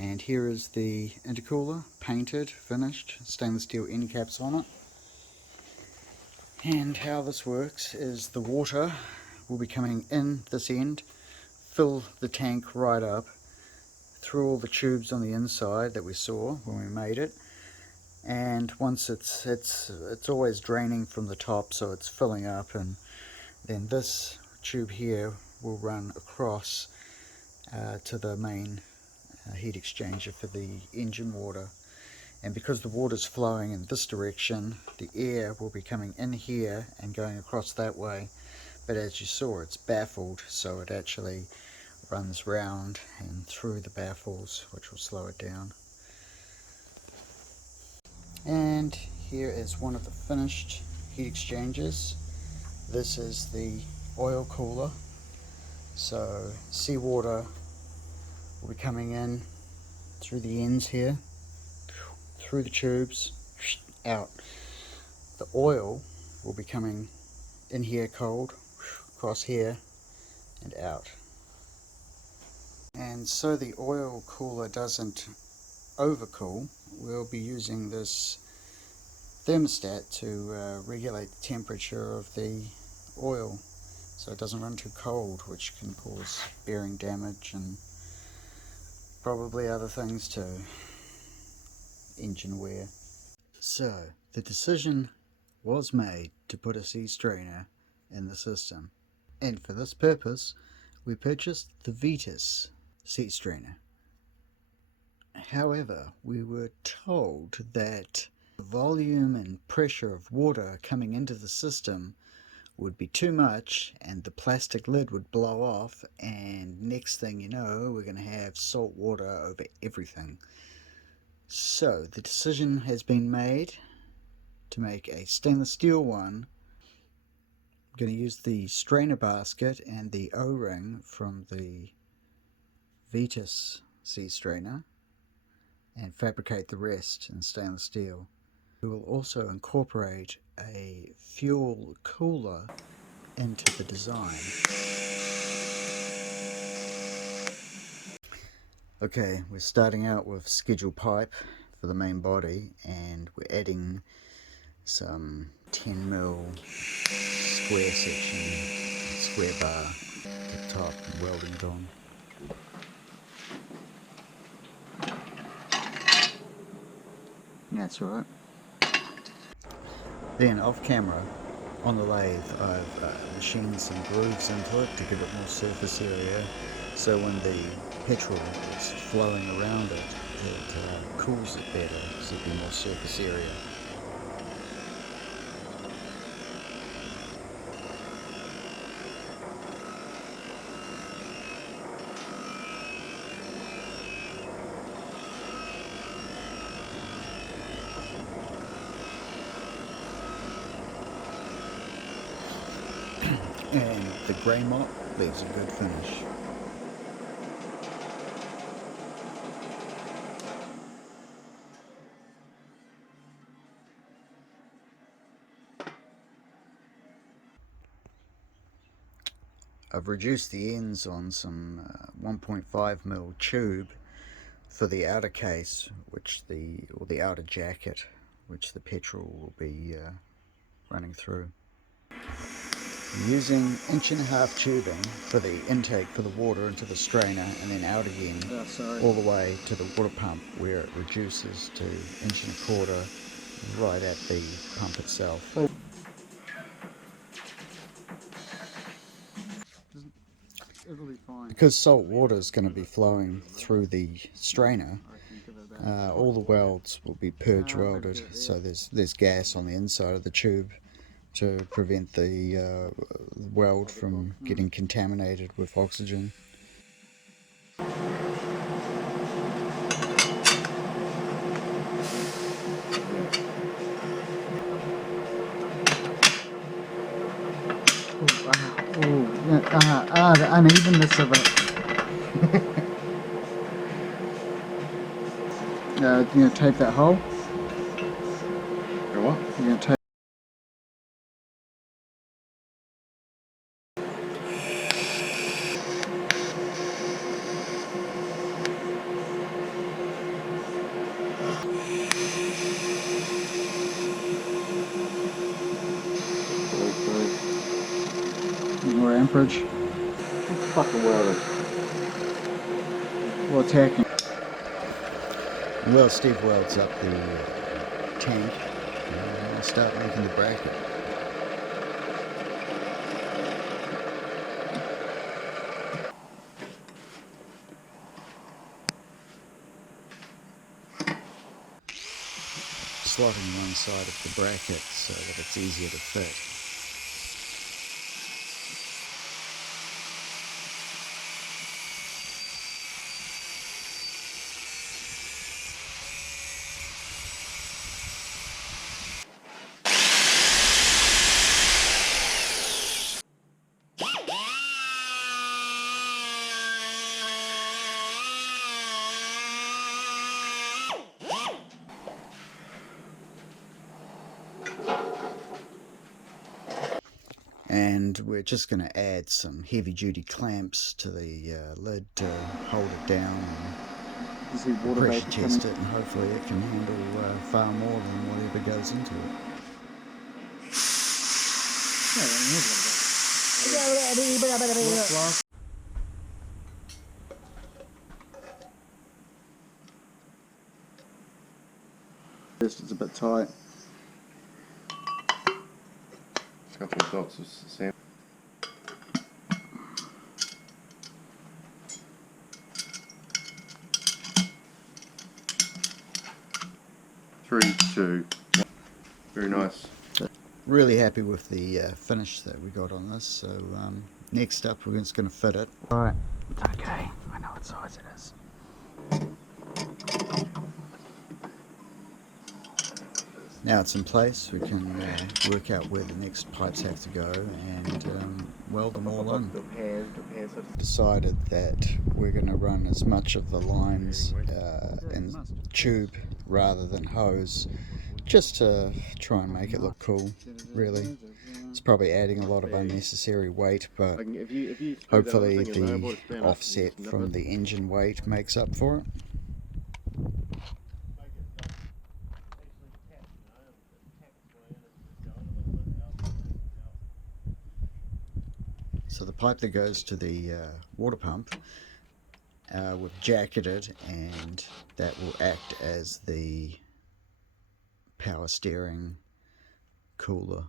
And here is the intercooler, painted, finished, stainless steel end caps on it. And how this works is the water will be coming in this end, fill the tank right up through all the tubes on the inside that we saw when we made it. And once it's always draining from the top, so it's filling up, and then this tube here will run across to the main heat exchanger for the engine water. And because the water's flowing in this direction, the air will be coming in here and going across that way. But as you saw, it's baffled, so it actually runs round and through the baffles, which will slow it down. And here is one of the finished heat exchangers. This is the oil cooler. So seawater will be coming in through the ends here, through the tubes, out. The oil will be coming in here cold, across here and out. And so the oil cooler doesn't overcool, we'll be using this thermostat to regulate the temperature of the oil so it doesn't run too cold, which can cause bearing damage and probably other things too, engine wear. So the decision was made to put a sea strainer in the system, and for this purpose we purchased the Vetus sea strainer. However, we were told that the volume and pressure of water coming into the system would be too much and the plastic lid would blow off, and next thing you know we're going to have salt water over everything. So the decision has been made to make a stainless steel one. I'm going to use the strainer basket and the O-ring from the Vetus sea strainer and fabricate the rest in stainless steel. We will also incorporate a fuel cooler into the design. Okay, we're starting out with schedule pipe for the main body, and we're adding some 10mm square section, square bar at the top and welding it on. That's alright. Then off camera, on the lathe, I've machined some grooves into it to give it more surface area, so when the petrol is flowing around it, it cools it better, so there'll be more surface area. And the grey mop leaves a good finish. I've reduced the ends on some 1.5mm tube for the outer case, or the outer jacket, which the petrol will be running through. I'm using 1.5" tubing for the intake for the water into the strainer, and then out again all the way to the water pump, where it reduces to 1.25" right at the pump itself. Because salt water is going to be flowing through the strainer, all the welds will be purge welded, so there's gas on the inside of the tube to prevent the weld from getting contaminated with oxygen. The unevenness of it. You're going to tape that hole? What? You're going to tape. More amperage. Fucking welded. What's happening? Well, Steve welds up the tank and I'll start making the bracket. Slotting one side of the bracket so that it's easier to fit. And we're just going to add some heavy duty clamps to the lid to hold it down and pressure test it, and hopefully it can handle far more than whatever goes into it. This is a bit tight. A couple of dots of sand. Three, two. Very nice. Really happy with the finish that we got on this. So next up we're just going to fit it. Alright, okay, I know what size it is. Now it's in place, we can work out where the next pipes have to go and weld them all in. Decided that we're going to run as much of the lines in tube rather than hose, just to try and make it look cool, really. It's probably adding a lot of unnecessary weight, but hopefully the offset from the engine weight makes up for it. So the pipe that goes to the water pump, we've jacketed, and that will act as the power steering cooler